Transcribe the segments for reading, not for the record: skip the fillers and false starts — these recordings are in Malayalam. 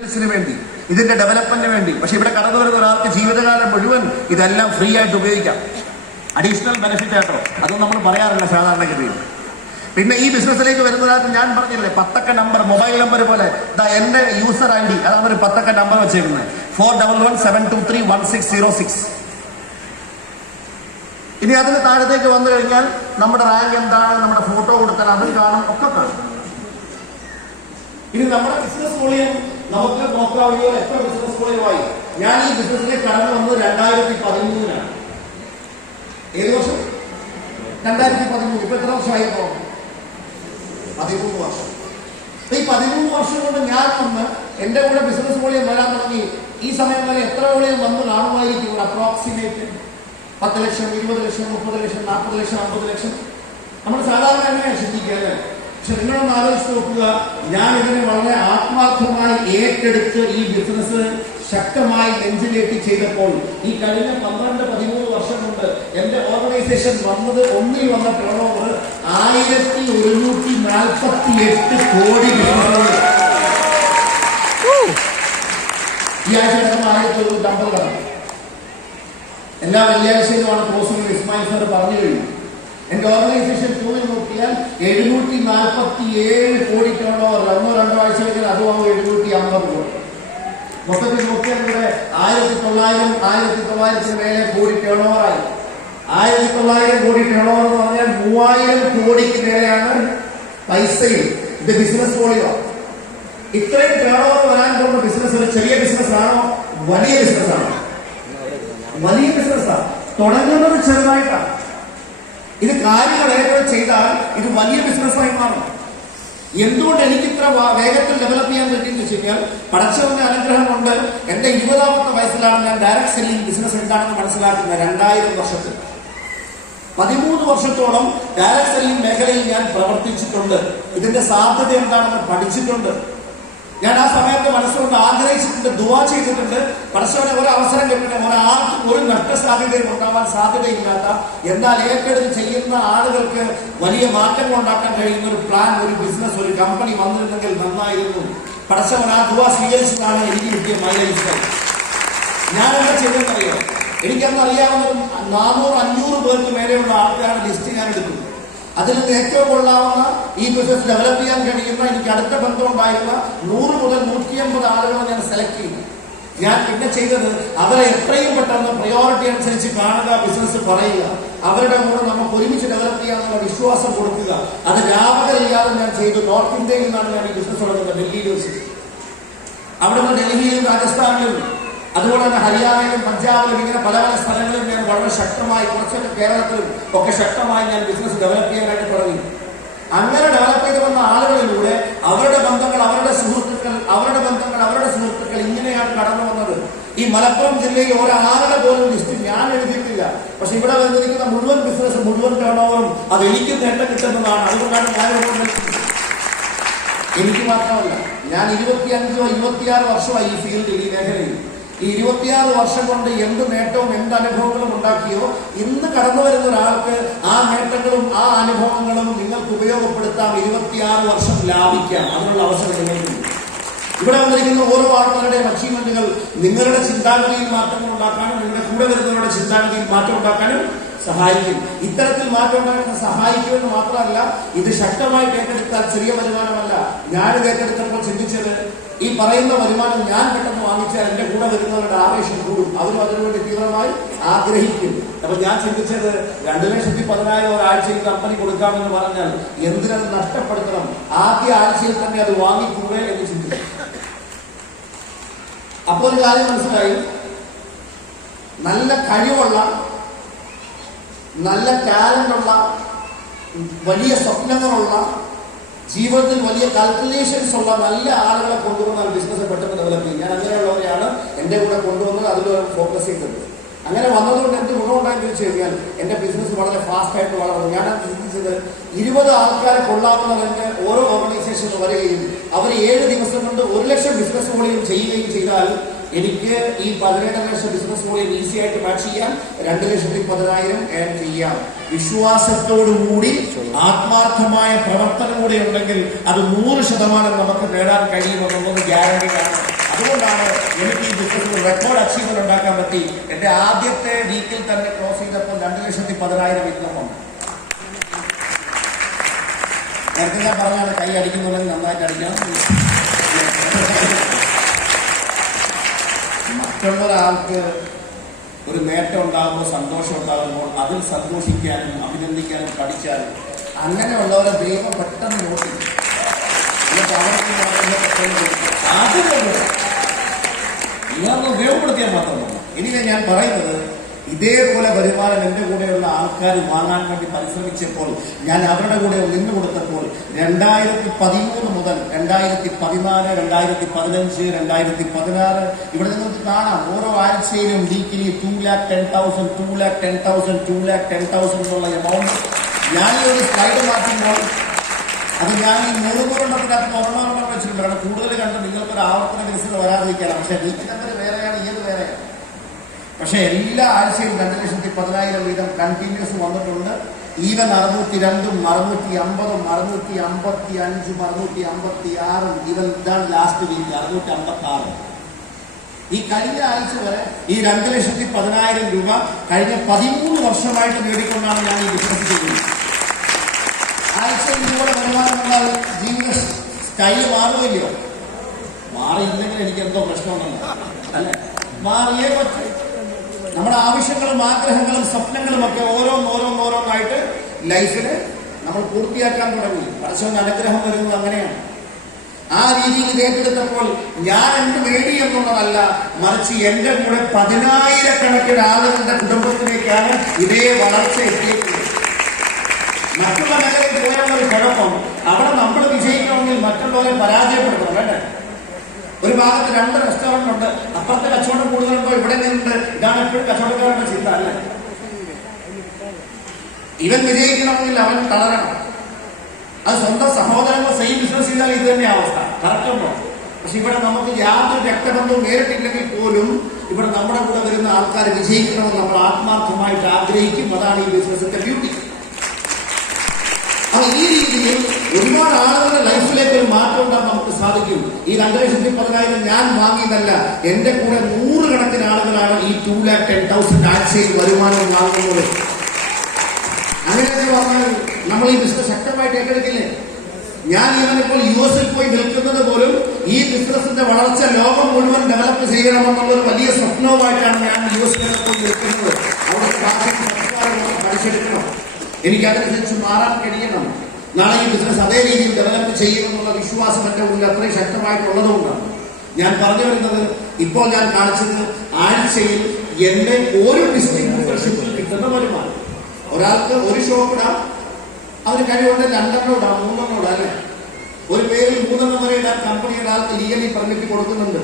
വേണ്ടി, ഇതിന്റെ ഡെവലപ്മെന്റിന് വേണ്ടി. പക്ഷെ ഇവിടെ കടന്നു വരുന്ന ഒരാൾക്ക് ജീവിതകാലം മുഴുവൻ ഇതെല്ലാം ഫ്രീ ആയിട്ട് ഉപയോഗിക്കാം. അഡീഷണൽ ബെനിഫിറ്റ് ആയിട്ടോ അതൊന്നും നമ്മൾ പറയാറില്ല സാധാരണഗതിയിൽ. പിന്നെ ഈ ബിസിനസ്സിലേക്ക് വരുന്നതായിട്ട് ഞാൻ പറഞ്ഞില്ലേ, 10 നമ്പർ, മൊബൈൽ നമ്പർ പോലെ എന്റെ യൂസർ ID, അതാണ് ഒരു 10 നമ്പർ വെച്ചേക്കുന്നത്, 4117231606. ഇനി അതിന് താഴത്തേക്ക് വന്നു കഴിഞ്ഞാൽ നമ്മുടെ റാങ്ക് എന്താണ്, നമ്മുടെ ഫോട്ടോ കൊടുത്താൽ അതും കാണും, ഒക്കെ കാണും. ഇനി നമ്മുടെ ബിസിനസ് വോളിയം നമുക്ക് നോക്കാവുന്ന എത്ര ബിസിനസ് വോളിയമായി. ഞാൻ ഈ ബിസിനസ്സിലേക്ക് കടന്നു വന്നത് 2013-ലാണ്. ഏത് വർഷം? 2013. ഇപ്പൊ എത്ര വർഷമായിപ്പോ? 13 വർഷം. ഈ 13 വർഷം കൊണ്ട് ഞാൻ വന്ന് എന്റെ കൂടെ ബിസിനസ് വോളിയം വരാൻ തുടങ്ങി. ഈ സമയം വരെ എത്ര വോളിയം വന്ന് കാണുമായിരിക്കും? ഒരു അപ്രോക്സിമേറ്റ് 10 ലക്ഷം, 20 ലക്ഷം, 30 ലക്ഷം, 40 ലക്ഷം, 50 ലക്ഷം. നമ്മൾ സാധാരണ എങ്ങനെയാണ് ചിന്തിക്കുക അല്ലേ? പക്ഷെ നിങ്ങളൊന്ന് ആലോചിച്ച് നോക്കുക, ഞാൻ ഇതിനെ വളരെ ആത്മാർത്ഥമായി ഏറ്റെടുത്ത് ഈ ബിസിനസ് ശക്തമായി നെഞ്ചിലേറ്റി ചെയ്തപ്പോൾ ഈ കഴിഞ്ഞ 12-13 വർഷം കൊണ്ട് എന്റെ ഓർഗനൈസേഷൻ വന്നത്, ഒന്നിൽ വന്ന ടേൺ ഓവർ 1148 കോടി. ഈ ആഴ്ച കിടന്ന 1150 കടന്നു. എല്ലാ വെള്ളിയാഴ്ചയിലുമാണ് ക്ലോസിംഗ്. ഇസ്മായിൽ സാർ പറഞ്ഞു കഴിഞ്ഞു. എന്റെ ഓർഗനൈസേഷൻ 2-ൽ നോക്കിയാൽ 747 കോടി ടേൺ ഓവർ. 1-2 ആഴ്ച കഴിഞ്ഞാൽ അതും 750 കോടി. മൊത്തത്തിൽ നോക്കിയാൽ ഇവിടെ 1900 മേലെ കോടി ടേൺ ഓവറായി. 1900 കോടി ടേൺ ഓവർ എന്ന് പറഞ്ഞാൽ 3000 കോടിക്ക് മേലെയാണ് പൈസയിൽ. ഇത് ബിസിനസ് വോളിയം. ഇത്രയും ടേൺ ഓവർ വരാൻ പോകുന്ന ബിസിനസ് ഒരു ചെറിയ ബിസിനസ് ആണോ? വലിയ ബിസിനസ് ആണോ? വലിയ ബിസിനസ്സാണ്. തുടങ്ങുന്നത് ചെറുതായിട്ടാണ്. ഇത് കാര്യങ്ങൾ ഏറെ ചെയ്താൽ ഇത് വലിയ ബിസിനസ്സായി മാറും. എന്തുകൊണ്ട് എനിക്ക് ഇത്ര വേഗത്തിൽ ഡെവലപ്പ് ചെയ്യാൻ പറ്റിയെന്ന് വെച്ച് കഴിഞ്ഞാൽ, പടച്ചവന്റെ അനുഗ്രഹം കൊണ്ട് എന്റെ 20ാമത്തെ വയസ്സിലാണ് ഞാൻ ഡയറക്ട് സെല്ലിംഗ് ബിസിനസ് എന്താണെന്ന് മനസ്സിലാക്കുന്നത്. 2000 വർഷത്തിൽ 13 വർഷത്തോളം ഡയറക്ട് സെല്ലിംഗ് മേഖലയിൽ ഞാൻ പ്രവർത്തിച്ചിട്ടുണ്ട്. ഇതിന്റെ സാധ്യത എന്താണെന്ന് പഠിച്ചിട്ടുണ്ട്. ഞാൻ ആ സമയത്ത് മനസ്സുകൊണ്ട് ആഗ്രഹിച്ചിട്ടുണ്ട്, ദുആ ചെയ്തിട്ടുണ്ട്. പടച്ചവനെ ഒരു അവസരം കിട്ടണേ, ഒരാൾക്ക് ഒരു നഷ്ടസാധ്യതയും ഉണ്ടാവാൻ സാധ്യതയില്ലാത്ത, എന്നാൽ ഏറ്റെടുത്ത് ചെയ്യുന്ന ആളുകൾക്ക് വലിയ മാറ്റങ്ങൾ ഉണ്ടാക്കാൻ കഴിയുന്ന ഒരു പ്ലാൻ, ഒരു ബിസിനസ്, ഒരു കമ്പനി വന്നിരുന്നെങ്കിൽ നന്നായിരുന്നു. പടച്ചവൻ ആ ദുആ സ്വീകരിച്ചതാണ് എനിക്ക് കിട്ടിയ മൈലേജ്. ഞാൻ എന്താ ചെയ്തെന്നറിയാം? എനിക്കന്ന് അറിയാവുന്ന 400-500 പേർക്ക് മേലെയുള്ള ആൾക്കാരുടെ ലിസ്റ്റ് ഞാൻ എടുത്തു. അതിൽ നിന്ന് ഏറ്റവും കൊള്ളാവുന്ന, ഈ ബിസിനസ് ഡെവലപ്പ് ചെയ്യാൻ കഴിയുന്ന, എനിക്ക് അടുത്ത ബന്ധമുണ്ടായിരുന്ന 100 മുതൽ 150 ആളുകളെ ഞാൻ സെലക്ട് ചെയ്തു. ഞാൻ പിന്നെ ചെയ്തത്, അവരെ എത്രയും പെട്ടെന്ന് പ്രയോറിറ്റി അനുസരിച്ച് കാണുക, ബിസിനസ് പറയുക, അവരുടെ കൂടെ നമുക്ക് ഒരുമിച്ച് ഡെവലപ്പ് ചെയ്യാനുള്ള വിശ്വാസം കൊടുക്കുക. അത് വ്യാപകരില്ലാതെ ഞാൻ ചെയ്തു. നോർത്ത് ഇന്ത്യയിൽ നിന്നാണ് ഞാൻ ഈ ബിസിനസ് തുടങ്ങുന്നത്. ഡൽഹിയിൽ വെച്ച്. അവിടെ നിന്ന് ഡൽഹിയിലും രാജസ്ഥാനിലും അതുപോലെ തന്നെ ഹരിയാനയിലും പഞ്ചാബിലും ഇങ്ങനെ പല പല സ്ഥലങ്ങളിലും ഞാൻ വളരെ ശക്തമായി, കുറച്ചൊക്കെ കേരളത്തിലും ഒക്കെ ശക്തമായി ഞാൻ ബിസിനസ് ഡെവലപ്പ് ചെയ്യാനായിട്ട് തുടങ്ങി. അങ്ങനെ ഡെവലപ്പ് ചെയ്ത് വന്ന ആളുകളിലൂടെ അവരുടെ ബന്ധങ്ങൾ, അവരുടെ സുഹൃത്തുക്കൾ, അവരുടെ ബന്ധങ്ങൾ, അവരുടെ സുഹൃത്തുക്കൾ, ഇങ്ങനെയാണ് കടന്നു വന്നത്. ഈ മലപ്പുറം ജില്ലയിൽ ഒരാളുടെ പോലും ലിസ്റ്റ് ഞാൻ എഴുതിയിട്ടില്ല. പക്ഷെ ഇവിടെ വന്നിരിക്കുന്ന മുഴുവൻ ബിസിനസ്, മുഴുവൻ ടേൺ ഓവറും അത് എനിക്ക് നേട്ടം കിട്ടുന്നതാണ്. അതുകൊണ്ടാണ് ഞാൻ എനിക്ക് മാത്രമല്ല, ഞാൻ 25-26 വർഷമായി ഈ ഫീൽഡിൽ, ഈ മേഖലയിൽ. ഈ 26 വർഷം കൊണ്ട് എന്ത് നേട്ടവും എന്ത് അനുഭവങ്ങളും ഉണ്ടാക്കിയോ, ഇന്ന് കടന്നു വരുന്ന ഒരാൾക്ക് ആ നേട്ടങ്ങളും ആ അനുഭവങ്ങളും നിങ്ങൾക്ക് ഉപയോഗപ്പെടുത്താം. 26 വർഷം ലാഭിക്കാം. അതിനുള്ള അവസരം നിങ്ങൾക്ക്. ഇവിടെ വന്നിരിക്കുന്ന ഓരോ ആൾക്കാരുടെയും അച്ചീവ്മെന്റുകൾ നിങ്ങളുടെ ചിന്താഗതിയിൽ മാറ്റങ്ങൾ ഉണ്ടാക്കാനും നിങ്ങളുടെ കൂടെ വരുന്നവരുടെ ചിന്താഗതിയിൽ മാറ്റം ഉണ്ടാക്കാനും സഹായിക്കും. ഇത്തരത്തിൽ മാറ്റം ഉണ്ടാക്കാൻ സഹായിക്കുമെന്ന് മാത്രമല്ല, ഇത് ശക്തമായി ഏറ്റെടുത്താൽ ചെറിയ വരുമാനമല്ല. ഞാനിത് ഏറ്റെടുത്തപ്പോൾ ചിന്തിച്ചത്, ഈ പറയുന്ന വരുമാനം ഞാൻ പെട്ടെന്ന് വാങ്ങിച്ചാൽ എന്റെ കൂടെ വരുന്നവരുടെ ആവേശം കൂടും, അവരും അതിനുവേണ്ടി തീവ്രമായി ആഗ്രഹിക്കും. അപ്പൊ ഞാൻ ചിന്തിച്ചത്, 2,10,000 ഒരാഴ്ചയിൽ കമ്പനി കൊടുക്കാമെന്ന് പറഞ്ഞാൽ എന്തിനത് നഷ്ടപ്പെടുത്തണം? ആദ്യ ആഴ്ചയിൽ തന്നെ അത് വാങ്ങിക്കൂടെ എന്ന് ചിന്തിച്ചു. അപ്പോൾ ഒരു കാര്യം മനസ്സിലായി, നല്ല കഴിവുള്ള, നല്ല ടാലന്റുള്ള, വലിയ സ്വപ്നങ്ങളുള്ള, ജീവിതത്തിൽ വലിയ കാൽക്കുലേഷൻസ് ഉള്ള നല്ല ആളുകളെ കൊണ്ടുവന്നാൽ ബിസിനസ് പെട്ടെന്ന് ഡെവലപ്പ് ചെയ്യും. ഞാൻ അങ്ങനെയുള്ളവരെയാണ് എന്റെ കൂടെ കൊണ്ടുവന്നത്, അതിൽ ഫോക്കസ് ചെയ്തത്. അങ്ങനെ വന്നതുകൊണ്ട് എന്ത് ഗുണമുണ്ടായെന്ന് ചോദിച്ചു കഴിഞ്ഞാൽ, എന്റെ ബിസിനസ് വളരെ ഫാസ്റ്റായിട്ട് വളർന്നു. ഞാൻ ചിന്തിച്ചത്, 20 ആൾക്കാരെ കൊള്ളാവുന്നവരുടെ ഓരോ ഓർഗനൈസേഷനിൽ വരികയും അവർ 7 ദിവസം കൊണ്ട് 1 ലക്ഷം ബിസിനസ് വോളിയം ചെയ്യുകയും ചെയ്താൽ എനിക്ക് ഈ 17 ലക്ഷം ബിസിനസ് വോളിയം ഈസി ആയിട്ട് മാച്ച് ചെയ്യാം. 2,10,000 ഏൺ ചെയ്യാം. വിശ്വാസത്തോടുകൂടി ആത്മാർത്ഥമായ പ്രവർത്തനം കൂടെ ഉണ്ടെങ്കിൽ അത് 100% നമുക്ക് നേടാൻ കഴിയുമെന്നുള്ളത് ഗ്യാരണ്ടിയാണ്. അതുകൊണ്ടാണ് എനിക്ക് ഈ ബിസിനസ്സിൽ റെക്കോർഡ് അച്ചീവ്മെന്റ് ഉണ്ടാക്കാൻ പറ്റി. എന്റെ ആദ്യത്തെ വീക്കിൽ തന്നെ ക്ലോസ് ചെയ്തപ്പോൾ 2,10,000 ഇൻകം ഉണ്ട്. നേരത്തെ ഞാൻ പറഞ്ഞാണ് കൈ അടിക്കുന്നുണ്ടെങ്കിൽ നന്നായിട്ട് അടിക്കണം. മറ്റുള്ളൊരാൾക്ക് ഒരു നേട്ടം ഉണ്ടാകുമ്പോൾ, സന്തോഷം ഉണ്ടാകുമ്പോൾ അതിൽ സന്തോഷിക്കാനും അഭിനന്ദിക്കാനും പഠിച്ചാലും അങ്ങനെയുള്ളവരെ ദൈവം പെട്ടെന്ന് നോക്കി ഇതൊന്ന് ഉപയോഗപ്പെടുത്തിയാൽ മാത്രമല്ല. ഇനി ഞാൻ പറയുന്നത്, ഇതേപോലെ വരുമാനം എന്റെ കൂടെയുള്ള ആൾക്കാർ വാങ്ങാൻ വേണ്ടി പരിശ്രമിച്ചപ്പോൾ, ഞാൻ അവരുടെ കൂടെ നിന്ന് കൊടുത്തപ്പോൾ 2013 മുതൽ 2014, 2015, 2016 ഇവിടെ നിങ്ങൾക്ക് കാണാം ഓരോ ആഴ്ചയിലും വീക്കിലി 2,10,000, 2,10,000, 2,10,000 എന്നുള്ള എമൗണ്ട്. ഞാൻ ഈ ഒരു സ്ലൈഡ് മാറ്റുമ്പോൾ അത് ഞാൻ ഈ 100 ഒരെണ്ണം വെച്ചിട്ടുണ്ട്. കാരണം കൂടുതൽ കണ്ട് നിങ്ങൾക്കൊരു ആവർത്തന വികസന വരാതിരിക്കണം. പക്ഷെ വീട്ടിൽ നമ്പർ വേറെയാണ്, ഏത് വേറെയാണ്. പക്ഷെ എല്ലാ ആഴ്ചയും 2,10,000 വീതം കണ്ടിന്യൂസ് വന്നിട്ടുണ്ട്. ഈവൻ 602, 650, 655, 656, ഈവൻ ഇതാണ് ലാസ്റ്റ് വീക്ക് 656. ഈ കഴിഞ്ഞ ആഴ്ച വരെ ഈ 2,10,000 രൂപ കഴിഞ്ഞ 13 വർഷമായിട്ട് നേടിക്കൊണ്ടാണ് ഞാൻ ഈ ബിസിനസ് ചെയ്തത്. ആഴ്ചയിൽ ഇതുപോലെ വരുമാനമുള്ള ജീവിത സ്റ്റൈല് മാറുകയില്ലയോ? മാറിയില്ലെങ്കിൽ എനിക്ക് എന്തോ പ്രശ്നമുണ്ടല്ലോ, അല്ലെ? മാറിയേ പറ്റും. നമ്മുടെ ആവശ്യങ്ങളും ആഗ്രഹങ്ങളും സ്വപ്നങ്ങളും ഒക്കെ ഓരോന്നോരോന്നായിട്ട് ലൈഫില് നമ്മൾ പൂർത്തിയാക്കാൻ തുടങ്ങി. പരസ്പരം അനുഗ്രഹം വരുന്നത് അങ്ങനെയാണ്. ആ രീതിയിൽ ഏറ്റെടുത്തപ്പോൾ ഞാൻ എന്ത് നേടി എന്നുള്ളതല്ല, മറിച്ച് എന്റെ കൂടെ 10,000-കണക്കിന് ആളുകളുടെ കുടുംബത്തിലേക്കാണ് ഇതേ വളർച്ച എത്തിയിട്ടുള്ളത്. മറ്റുള്ള മേഖലയിൽ പോയുള്ള ഒരു കുഴപ്പം, അവിടെ നമ്മൾ വിജയിക്കണമെങ്കിൽ മറ്റുള്ളവരെ പരാജയപ്പെടുത്തണം, വേണ്ടേ? ഒരു ഭാഗത്ത് 2 റെസ്റ്റോറന്റ് ഉണ്ട്, അപ്പുറത്തെ കച്ചവടം കൂടുതലുണ്ടോ, ഇവിടെ നിന്നുണ്ട്. ഇതാണ് എപ്പോഴും കച്ചവടക്കാരുടെ ചിന്ത, അല്ലേ? ഇവൻ വിജയിക്കണമെങ്കിൽ അവൻ തളരണം. അത് സ്വന്തം സഹോദരങ്ങൾ സെയിം ബിസിനസ് ചെയ്താൽ ഇത് തന്നെ അവസ്ഥ. കറക്റ്റ് ഉണ്ടോ? പക്ഷെ ഇവിടെ നമുക്ക് യാതൊരു രക്തബന്ധവും നേരിട്ടില്ലെങ്കിൽ പോലും ഇവിടെ നമ്മുടെ കൂടെ വരുന്ന ആൾക്കാർ വിജയിക്കണമെന്ന് നമ്മൾ ആത്മാർത്ഥമായിട്ട് ആഗ്രഹിക്കും. അതാണ് ഈ ബിസിനസിന്റെ ബ്യൂട്ടി. അപ്പൊ ഈ രീതിയിൽ ഒരുപാട് ആളുകളുടെ ലൈഫിലേക്ക് ഒരു മാറ്റം ഉണ്ടാകാൻ നമുക്ക് സാധിക്കും. ഈ 2,10,000 ഞാൻ വാങ്ങിയതല്ല, എന്റെ കൂടെ 100 കണക്കിന് ആളുകളാണ് ഈ 2,10,000 ആഴ്ചയിൽ വരുമാനം വാങ്ങുന്നത്. അങ്ങനെയൊക്കെ പറഞ്ഞാൽ നമ്മൾ ഈ ബിസിനസ് ശക്തമായിട്ട് ഏറ്റെടുക്കില്ലേ? ഞാൻ ഇവനിപ്പോൾ US പോയി നിൽക്കുന്നത് പോലും ഈ ബിസിനസിന്റെ വളർച്ച ലോകം മുഴുവൻ ഡെവലപ്പ് ചെയ്യണമെന്നുള്ള ഒരു വലിയ സ്വപ്നവുമായിട്ടാണ് ഞാൻ US പോയി നിൽക്കുന്നത്. അവിടെ പഠിച്ചെടുക്കണം, എനിക്ക് അതനുസരിച്ച് മാറാൻ കഴിയണം. നാളെ ഈ ബിസിനസ് അതേ രീതിയിൽ ഡെവലപ്പ് ചെയ്യുമെന്നുള്ള വിശ്വാസം എന്റെ ഉള്ളിൽ അത്രയും ശക്തമായിട്ടുള്ളതുകൊണ്ടാണ് ഞാൻ പറഞ്ഞു വരുന്നത്. ഇപ്പോൾ ഞാൻ കാണിച്ചത് ആഴ്ചയിൽ എന്നെ ഒരു ഡിസ്ട്രിബ്യൂട്ടർഷിപ്പിൽ കിട്ടുന്ന വരുമാനം. ഒരാൾക്ക് ഒരു ഷോപ്പ് ഇടാം, അതിന് കഴിവുണ്ട് 2 ഇടാം, 3 ഇടാം, അല്ലെ? ഒരു പേരിൽ 3 വരെ ഇടാൻ കമ്പനിയുടെ ആൾക്ക് ലീഗലി പെർമിറ്റ് കൊടുക്കുന്നുണ്ട്.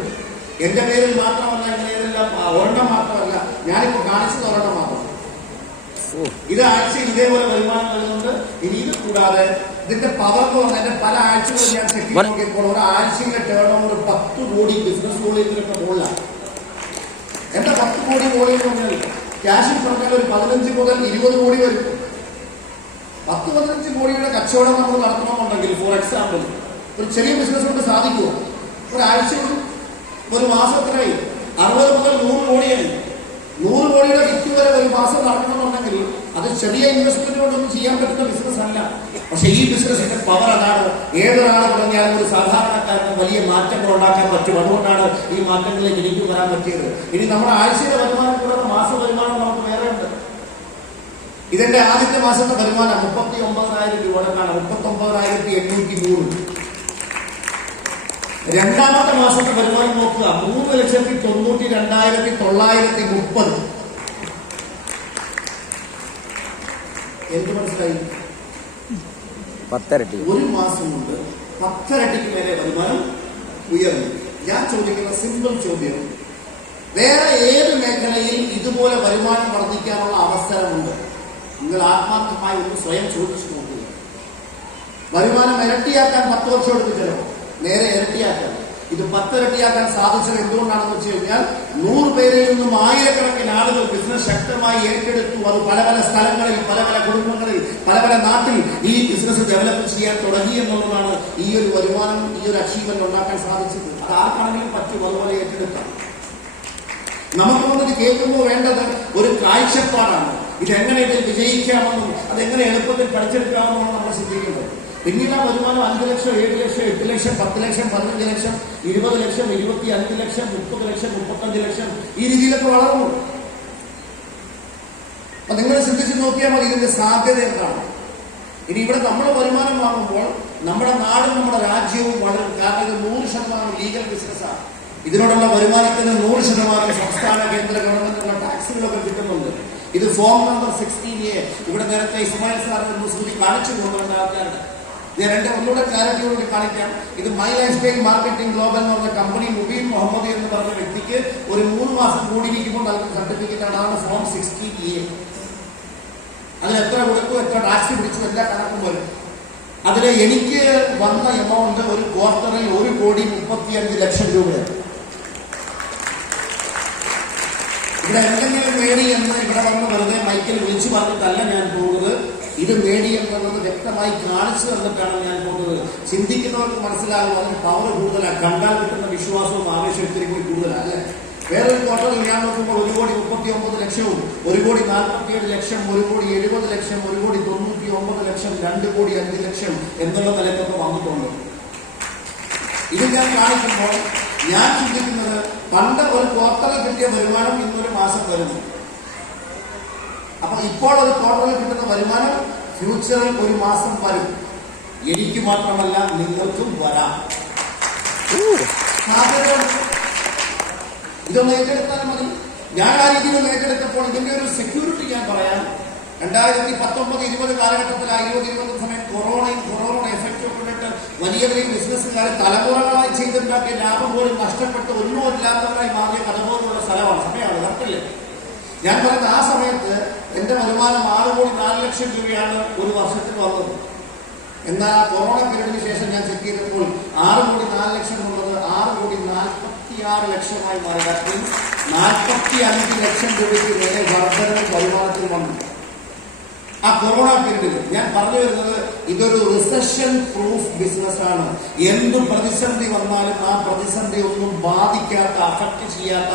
എന്റെ പേരിൽ മാത്രമല്ല, ഇങ്ങനെയെല്ലാം ഒരെണ്ണം മാത്രമല്ല, ഞാനിപ്പോ കാണിച്ചത് ഒരെണ്ണം മാത്രം. ഇത് ആഴ്ചയിൽ ഇതേപോലെ വരുമാനം വരുന്നുണ്ട്. ഇനി ഇത് കൂടാതെ ഇതിന്റെ പവർ എന്ന് പറഞ്ഞാൽ എന്റെ പല ആഴ്ചകളും ഞാൻ ചെക്ക് നോക്കിയപ്പോൾ ഒരു ആഴ്ചയിലെ ടേൺ ഓവർ 10 കോടി ബിസിനസ് വോളിയത്തിനൊക്കെ മുകളിലാണ്. എന്റെ 10 കോടി വോളിയം എന്ന് പറഞ്ഞാൽ ക്യാഷിൽ പറഞ്ഞാൽ ഒരു 15 മുതൽ 20 കോടി വരും. 10-15 കോടിയുടെ കച്ചവടം നമ്മൾ നടത്തണമെന്നുണ്ടെങ്കിൽ, ഫോർ എക്സാമ്പിൾ ഒരു ചെറിയ ബിസിനസ് കൊണ്ട് സാധിക്കുമോ? ഒരാഴ്ചയിൽ ഒരു മാസത്തിനായി 60 മുതൽ 100 കോടിയായി. 100 കോടിയുടെ വിറ്റ് വരെ ഒരു മാസം നടക്കണമെന്നുണ്ടെങ്കിൽ അത് ചെറിയ ഇൻവെസ്റ്റ്മെന്റ് കൊണ്ടൊന്നും ചെയ്യാൻ പറ്റുന്ന ബിസിനസ് അല്ല. പക്ഷെ ഈ ബിസിനസിന്റെ പവർ അതാണ്. ഏതൊരാൾ പറഞ്ഞാലും ഒരു സാധാരണക്കാരന് വലിയ മാറ്റങ്ങൾ ഉണ്ടാക്കാൻ പറ്റും. അതുകൊണ്ടാണ് ഈ മാറ്റങ്ങളിലേക്ക് എനിക്ക് വരാൻ പറ്റിയത്. ഇനി നമ്മുടെ ആഴ്ചയുടെ വരുമാനം കൂടാതെ മാസ വരുമാനം നമുക്ക് വേറെ ഉണ്ട്. ഇതിന്റെ ആദ്യത്തെ മാസത്തെ വരുമാനം 39,000 രൂപയാണ്, 39,803. രണ്ടാമത്തെ മാസത്തെ വരുമാനം നോക്കുക, 3,92,930. എന്ത് മനസ്സിലായി? 10 ഇരട്ടി. ഒരു മാസം കൊണ്ട് 10 ഇരട്ടിക്ക് മേലെ വരുമാനം ഉയർന്നു. ഞാൻ ചോദിക്കുന്ന സിമ്പിൾ ചോദ്യം, വേറെ ഏത് മേഖലയിൽ ഇതുപോലെ വരുമാനം വർദ്ധിക്കാനുള്ള അവസരമുണ്ട്? നിങ്ങൾ ആത്മാർത്ഥമായി ഒന്ന് സ്വയം ചോദിച്ചു നോക്കുക. വരുമാനം ഇരട്ടിയാക്കാൻ 10 വർഷം എടുത്ത് ചെലവ്, നേരെ ഇരട്ടിയാക്കാൻ. ഇത് 10 ഇരട്ടിയാക്കാൻ സാധിച്ചത് എന്തുകൊണ്ടാണെന്ന് വെച്ച് കഴിഞ്ഞാൽ 100 പേരിൽ നിന്നും 1000-കണക്കിന് ആളുകൾ ബിസിനസ് ശക്തമായി ഏറ്റെടുത്തു. അത് പല പല സ്ഥലങ്ങളിൽ, പല പല കുടുംബങ്ങളിൽ, പല പല നാട്ടിൽ ഈ ബിസിനസ് ഡെവലപ്പ് ചെയ്യാൻ തുടങ്ങി എന്നുള്ളതാണ് ഈ ഒരു വരുമാനം, ഈ ഒരു അച്ചീവ്മെന്റ് ഉണ്ടാക്കാൻ സാധിച്ചത്. അത് ആർക്കാണെങ്കിലും പറ്റും, അതുപോലെ ഏറ്റെടുക്കാം. നമുക്ക് വന്നിട്ട് കേൾക്കുമ്പോൾ വേണ്ടത് ഒരു കാഴ്ചപ്പാടാണ്. ഇതെങ്ങനെ ഇതിൽ വിജയിക്കാമെന്നും അതെങ്ങനെ എളുപ്പത്തിൽ പഠിച്ചെടുക്കാമെന്നും നമ്മൾ ചിന്തിക്കുന്നത്. പിന്നീട് ആ വരുമാനം 5 ലക്ഷം, 7 ലക്ഷം, 8 ലക്ഷം, 10 ലക്ഷം, 15 ലക്ഷം, 20 ലക്ഷം, 25 ലക്ഷം, 30 ലക്ഷം, 35 ലക്ഷം, ഈ രീതിയിലൊക്കെ വളർന്നു. അപ്പൊ നിങ്ങൾ ചിന്തിച്ച് നോക്കിയാൽ മതി ഇതിന്റെ സാധ്യത എന്താണ്. ഇനി ഇവിടെ നമ്മൾ വരുമാനം വാങ്ങുമ്പോൾ നമ്മുടെ നാടും നമ്മുടെ രാജ്യവും വളരും. കാരണം ഇത് 100% ലീഗൽ ബിസിനസ്സാണ്. ഇതിനോടുള്ള വരുമാനത്തിന് 100% സംസ്ഥാന കേന്ദ്ര ഗവൺമെന്റിനുള്ള ടാക്സുകളൊക്കെ കിട്ടുന്നുണ്ട്. ഇത് ഫോം നമ്പർ 16A. ഇവിടെ നേരത്തെ ഇസ്മായിൽ സാറിന്റെ മുസ്ലിം കാണിച്ചു പോകുന്നുണ്ട് ആൾക്കാരുടെ. ഞാൻ ഒന്നുകൂടെ ക്ലാരിറ്റിയോട് കാണിക്കാം. ഇത് my life style marketing global എന്ന് പറഞ്ഞ കമ്പനി മുബീൻ മുഹമ്മദ് എന്ന് പറഞ്ഞ വ്യക്തിക്ക് ഒരു 3 മാസം കൂടിയിരിക്കുമ്പോൾ നൽകുന്ന സർട്ടിഫിക്കറ്റ് ആണ് ഫോം 16A. അതിന് എത്ര കൊടുത്തു, എത്ര ടാക്സ് പിടിച്ചു, എല്ലാ കണക്കും വരും. അതിൽ എനിക്ക് വന്ന എമൗണ്ട് ഒരു ക്വാർട്ടറിൽ 1,35,00,000 രൂപയാണ്. ഇവിടെ എന്തെങ്കിലും നേടി എന്ന് ഇവിടെ വന്ന് വെറുതെ മൈക്കിൽ വിളിച്ചു പറഞ്ഞിട്ടല്ല ഞാൻ പോകുന്നത്. ഇത് നേടി എന്നുള്ളത് വ്യക്തമായി കാണിച്ചു തന്നിട്ടാണ് ഞാൻ പോകുന്നത്. ചിന്തിക്കുന്നവർക്ക് മനസ്സിലാകും അതിന് പവർ കൂടുതലാണ്. കണ്ടാൽ കിട്ടുന്ന വിശ്വാസവും ആവേശവും ഇത്തിരി കൂടി കൂടുതലാണ് അല്ലെ. വേറൊരു ക്വാർട്ടറിൽ ഞാൻ നോക്കുമ്പോൾ 1,39,00,000, 1,47,00,000, 1,70,00,000, 1,99,00,000, 2,05,00,000 എന്നുള്ള നിലയ്ക്കൊക്കെ വന്നിട്ടുണ്ട്. ഇത് ഞാൻ കാണിക്കുമ്പോൾ ഞാൻ ചിന്തിക്കുന്നത് പണ്ട് ഒരു ക്വാർട്ടറിൽ കിട്ടിയ വരുമാനം ഇന്നൊരു മാസം വരുന്നു. അപ്പൊ ഇപ്പോൾ ഒരു ക്വാർട്ടറിൽ കിട്ടുന്ന വരുമാനം ഫ്യൂച്ചറിൽ ഒരു മാസം വരും. എനിക്ക് മാത്രമല്ല നിങ്ങൾക്കും വരാം. ഇതൊന്ന് ഏറ്റെടുത്താൽ മതി. ഞാൻ ആ രീതിയിൽ ഏറ്റെടുത്തപ്പോൾ ഇതിന്റെ ഒരു സെക്യൂരിറ്റി ഞാൻ പറയാം. 2019-20 കാലഘട്ടത്തിൽ 20 സമയം കൊറോണ എഫക്റ്റ് കൊണ്ടിട്ട് വലിയ വലിയ ബിസിനസ്സുകാർ തലമുറകളായി ചെയ്തുണ്ടാക്കിയ ലാഭം പോലും നഷ്ടപ്പെട്ട് ഒന്നും ഇല്ലാത്തവരായി മാറിയ കഥപോലുള്ള സ്ഥലമാണ്, സമയമാണ്. കറക്റ്റല്ലേ? ഞാൻ പറയുന്നത് ആ സമയത്ത് എന്റെ വരുമാനം 6,04,00,000 രൂപയാണ് ഒരു വർഷത്തിൽ വന്നത്. എന്നാൽ ആ കൊറോണ പീരീഡിന് ശേഷം ഞാൻ ചെക്ക് ചെയ്തപ്പോൾ 6,04,00,000 എന്നുള്ളത് 6,46,00,000 മാറി. ദാറ്റ് മീൻസ് 45,00,000 രൂപയ്ക്ക് നേരെ വർദ്ധനവ് വരുമാനത്തിൽ വന്നു ആ കൊറോണ പീരീഡിൽ. ഞാൻ പറഞ്ഞു വരുന്നത് ഇതൊരു റിസഷൻ പ്രൂഫ് ബിസിനസ്സാണ്. എന്ത് പ്രതിസന്ധി വന്നാലും ആ പ്രതിസന്ധി ഒന്നും ബാധിക്കാത്ത, അഫക്ട് ചെയ്യാത്ത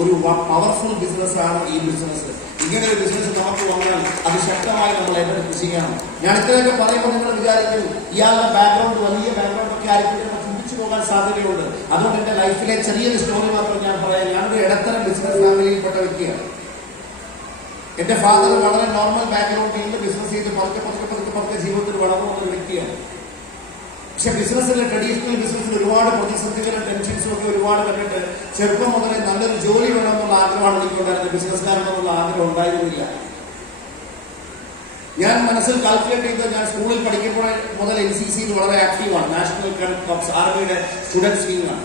ഒരു പവർഫുൾ ബിസിനസ്സാണ് ഈ ബിസിനസ്. ഇങ്ങനെ ഒരു ബിസിനസ് നമുക്ക് വന്നാൽ അത് ശക്തമായി നമ്മൾ ഏറ്റെടുത്ത് ചെയ്യണം. ഞാൻ ഇത്രയൊക്കെ പറയുമ്പോൾ നിങ്ങൾ വിചാരിക്കും ഇയാളുടെ ബാക്ക്ഗ്രൗണ്ട് വലിയ ബാക്ക്ഗ്രൗണ്ട് ഒക്കെ ആയിരിക്കും, ചിന്തിച്ചു പോകാൻ സാധ്യതയുണ്ട്. അതുകൊണ്ട് എന്റെ ലൈഫിലെ ചെറിയൊരു സ്റ്റോറി മാത്രം ഞാൻ പറയാം. ഞാനൊരു ഇടത്തരം ബിസിനസ് ഫാമിലിയിൽപ്പെട്ട വ്യക്തിയാണ്. എന്റെ ഫാദർ വളരെ നോർമൽ ബാക്ക്ഗ്രൗണ്ടിൽ നിന്ന് ബിസിനസ് ചെയ്ത് പതുക്കെ ജീവിതത്തിൽ വളർന്നു വന്നൊരു വ്യക്തിയാണ്. പക്ഷെ ബിസിനസ്സിലെ ട്രഡീഷണൽ ബിസിനസ്സിൽ ഒരുപാട് പ്രതിസന്ധികളും ടെൻഷൻസും ഒക്കെ ഒരുപാട് കണ്ടിട്ട് ചെറുപ്പം മുതലേ നല്ലൊരു ജോലി വേണമെന്നുള്ള ആഗ്രഹമാണ് എനിക്കുണ്ടായിരുന്നത്. ബിസിനസ്സുകാരനെന്നുള്ള ആഗ്രഹം ഉണ്ടായിരുന്നില്ല. ഞാൻ മനസ്സിൽ കാൽക്കുലേറ്റ് ചെയ്ത് ഞാൻ സ്കൂളിൽ പഠിക്കുമ്പോൾ മുതൽ NCCയിൽ വളരെ ആക്റ്റീവാണ്. നാഷണൽ ക്ലബ്സ് ആർമിയുടെ സ്റ്റുഡൻസ് വിങ്ങാണ്.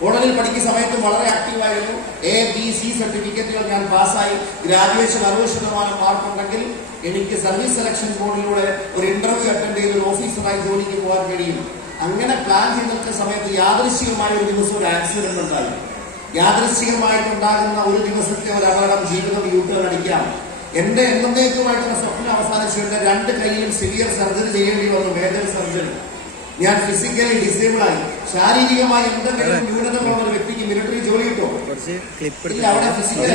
കോളേജിൽ പഠിക്കുന്ന സമയത്ത് വളരെ ആക്റ്റീവായിരുന്നു. A, B, C സർട്ടിഫിക്കറ്റുകൾ ഞാൻ പാസ്സായി. ഗ്രാജുവേഷൻ 60% മാർക്കുണ്ടെങ്കിൽ എനിക്ക് സർവീസ് സെലക്ഷൻ ബോർഡിലൂടെ ഒരു ഇന്റർവ്യൂ അറ്റൻഡ് ചെയ്ത് ഒരു ഓഫീസറായി ജോലിക്ക് പോകാൻ കഴിയും. അങ്ങനെ പ്ലാൻ ചെയ്ത് നിൽക്കുന്ന സമയത്ത് യാദൃശ്ചികമായ ഒരു ദിവസം ഒരു ആക്സിഡന്റ് ഉണ്ടായി. യാദൃശ്ചികമായിട്ടുണ്ടാകുന്ന ഒരു ദിവസത്തെ ഒരു അപകടം ജീവിതം യൂട്ടേൺ അടിക്കാം. എന്റെ എന്നേക്കുമായിട്ടുള്ള സ്വപ്നം അവസാനിച്ചു. എന്റെ 2 കൈയിലും സിവിയർ സർജറി ചെയ്യേണ്ടി വന്നു, മേജർ സർജറി. ഞാൻ ഫിസിക്കലി ഡിസേബിൾ ആയി. ശാരീരികമായി എന്തെങ്കിലും ന്യൂനതകളുള്ള ഒരു വ്യക്തിക്ക് മിലിറ്ററി ജോലി കിട്ടുമോ? ഇല്ല. അവിടെ ഫിസിക്കൽ